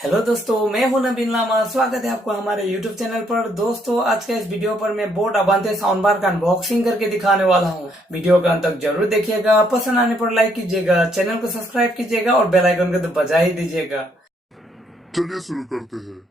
हेलो दोस्तों, मैं हूं नबीनलामा। स्वागत है आपको हमारे यूट्यूब चैनल पर। दोस्तों, आज के इस वीडियो पर मैं बोट अवांते साउंड बार का अनबॉक्सिंग करके दिखाने वाला हूं। वीडियो का अंत तक जरूर देखिएगा। पसंद आने पर लाइक कीजिएगा, चैनल को सब्सक्राइब कीजिएगा और बेल आइकन को तो बजा ही दीजिएगा। चलिए शुरू करते हैं।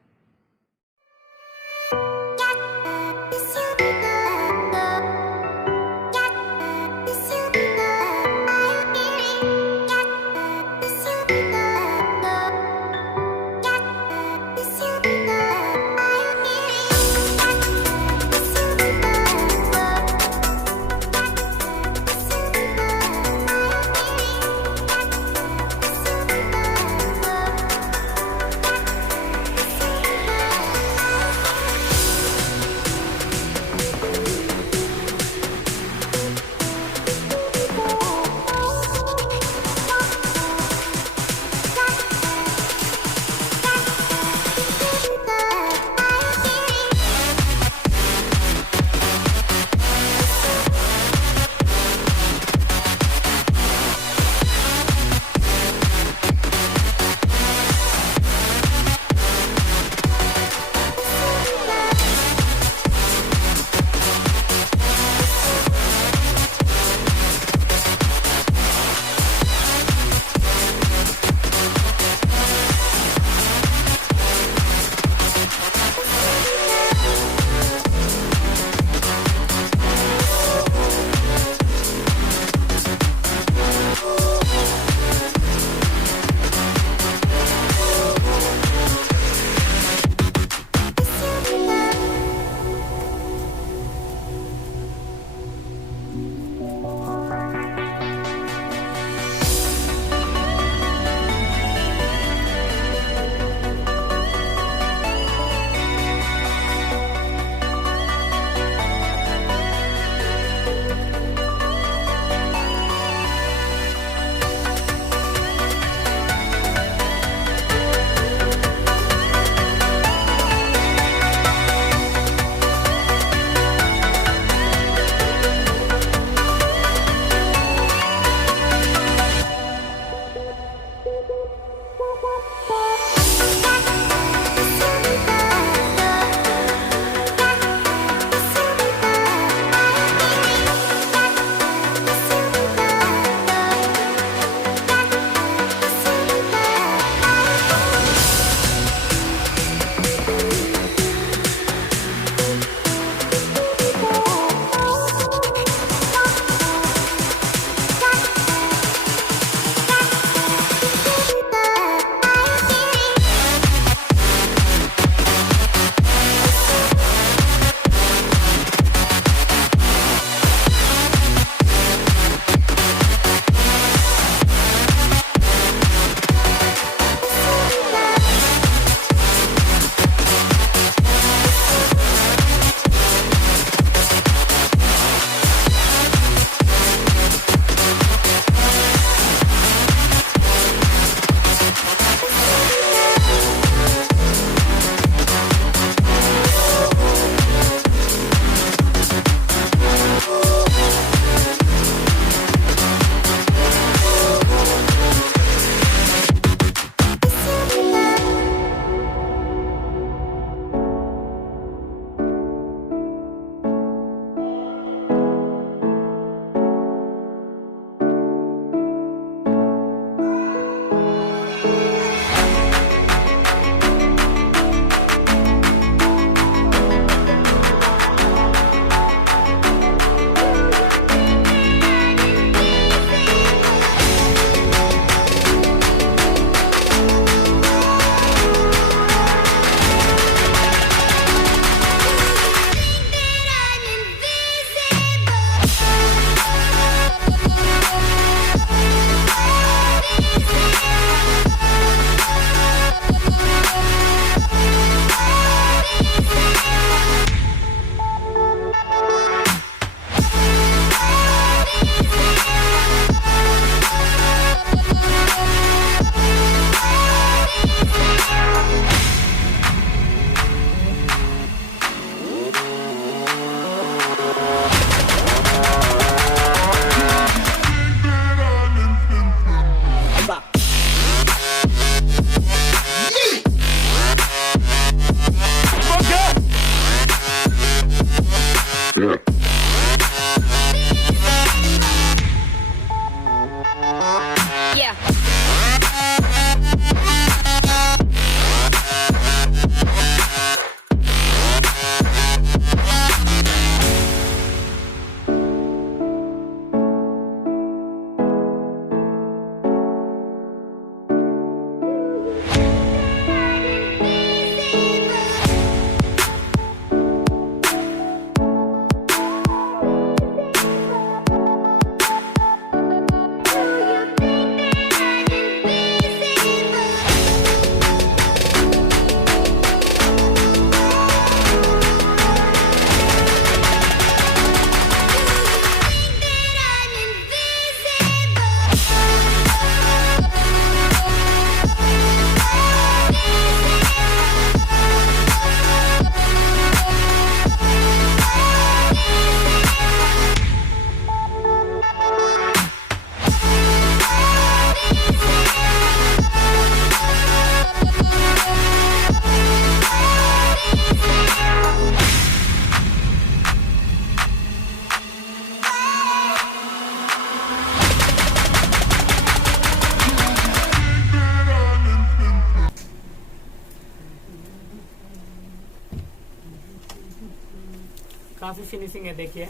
काफी फिनिशिंग है। देखिए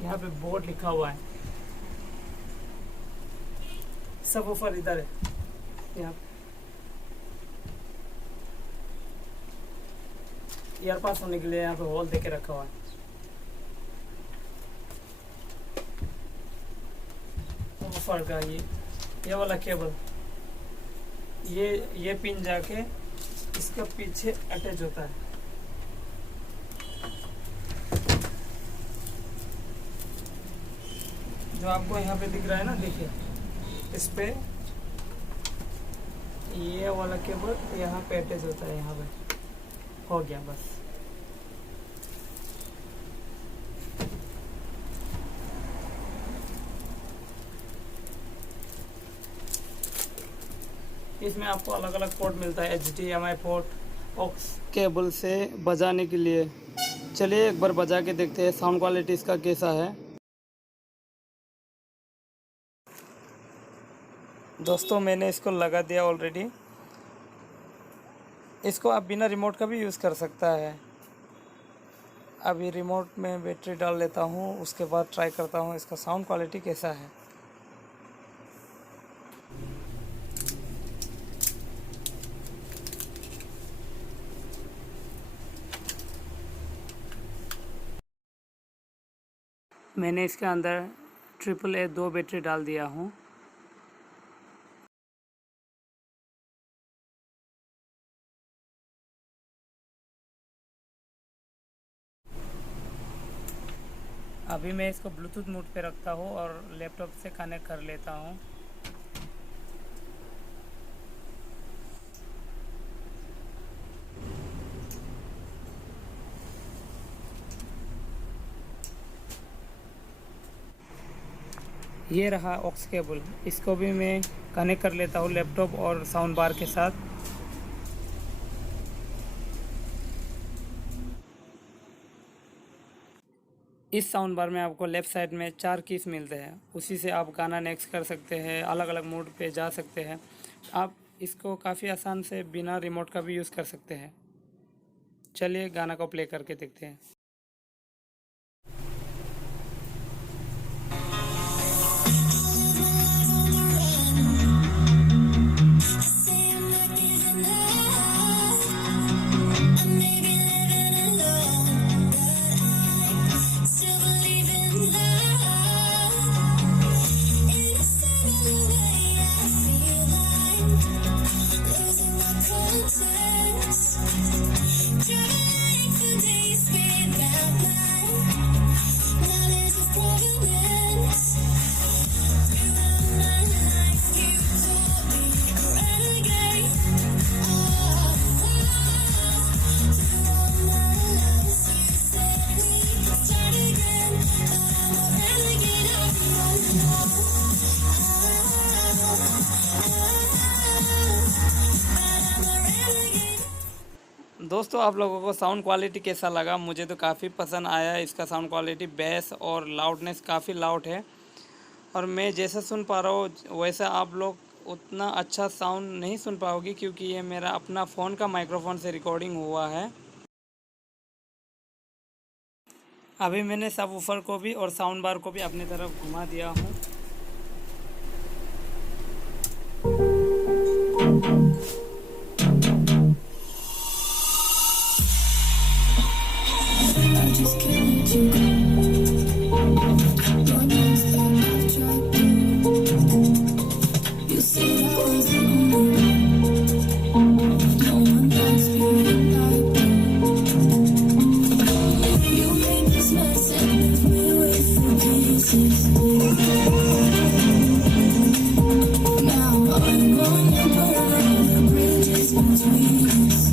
यहाँ पे बोट लिखा हुआ है। सबवूफर इधर है, यहाँ ईयर पास होने के लिए यहाँ पे होल देके रखा हुआ है। सबवूफर का ये वाला केबल, ये पिन जाके इसका पीछे अटैच होता है। जो आपको यहाँ पे दिख रहा है ना, देखिए इस पे ये वाला केबल यहाँ पे अटैच होता है। यहाँ पे हो गया बस। इसमें आपको अलग अलग पोर्ट मिलता है, HDMI पोर्ट, ऑक्स केबल से बजाने के लिए। चलिए एक बार बजा के देखते हैं साउंड क्वालिटी इसका कैसा है। दोस्तों मैंने इसको लगा दिया ऑलरेडी। इसको आप बिना रिमोट का भी यूज़ कर सकता है। अभी रिमोट में बैटरी डाल लेता हूँ, उसके बाद ट्राई करता हूँ इसका साउंड क्वालिटी कैसा है। मैंने इसके अंदर AAA 2 बैटरी डाल दिया हूँ। अभी मैं इसको ब्लूटूथ मोड पे रखता हूँ और लैपटॉप से कनेक्ट कर लेता हूँ। ये रहा ऑक्स केबल, इसको भी मैं कनेक्ट कर लेता हूँ लैपटॉप और साउंड बार के साथ। इस साउंड बार में आपको लेफ़्ट साइड में 4 कीज मिलते हैं, उसी से आप गाना नेक्स्ट कर सकते हैं, अलग अलग मोड पे जा सकते हैं। आप इसको काफ़ी आसान से बिना रिमोट का भी यूज़ कर सकते हैं। चलिए गाना को प्ले करके देखते हैं। दोस्तों आप लोगों को साउंड क्वालिटी कैसा लगा? मुझे तो काफ़ी पसंद आया इसका साउंड क्वालिटी। बेस और लाउडनेस काफ़ी लाउड है, और मैं जैसा सुन पा रहा हूँ वैसा आप लोग उतना अच्छा साउंड नहीं सुन पाओगे, क्योंकि ये मेरा अपना फ़ोन का माइक्रोफोन से रिकॉर्डिंग हुआ है। अभी मैंने सबवूफर को भी और साउंड बार को भी अपनी तरफ घुमा दिया हूँ। Just can't let you go. Your name's like I've tried to. You said I was the only one. No one likes me like you. You made this mess and left me with the pieces. Now I'm gonna burn all the bridges between us.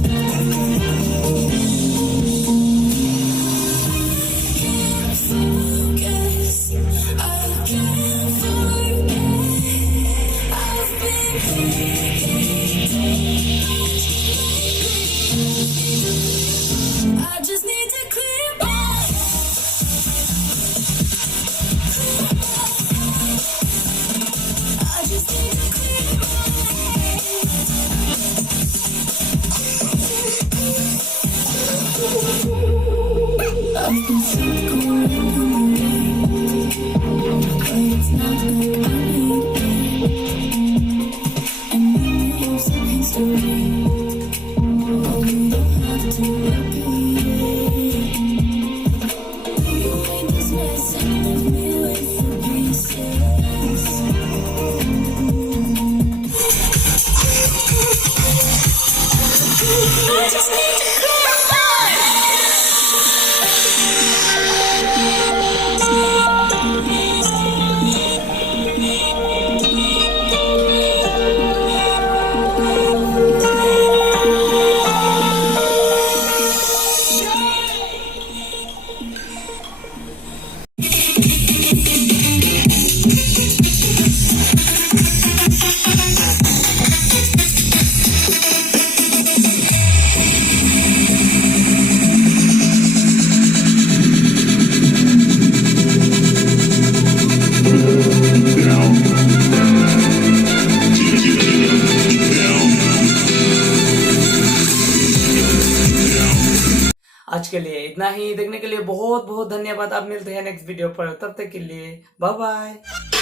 I just need to clear my ही देखने के लिए बहुत बहुत धन्यवाद। आप मिलते हैं next video पर, तब तक के लिए बाय बाय।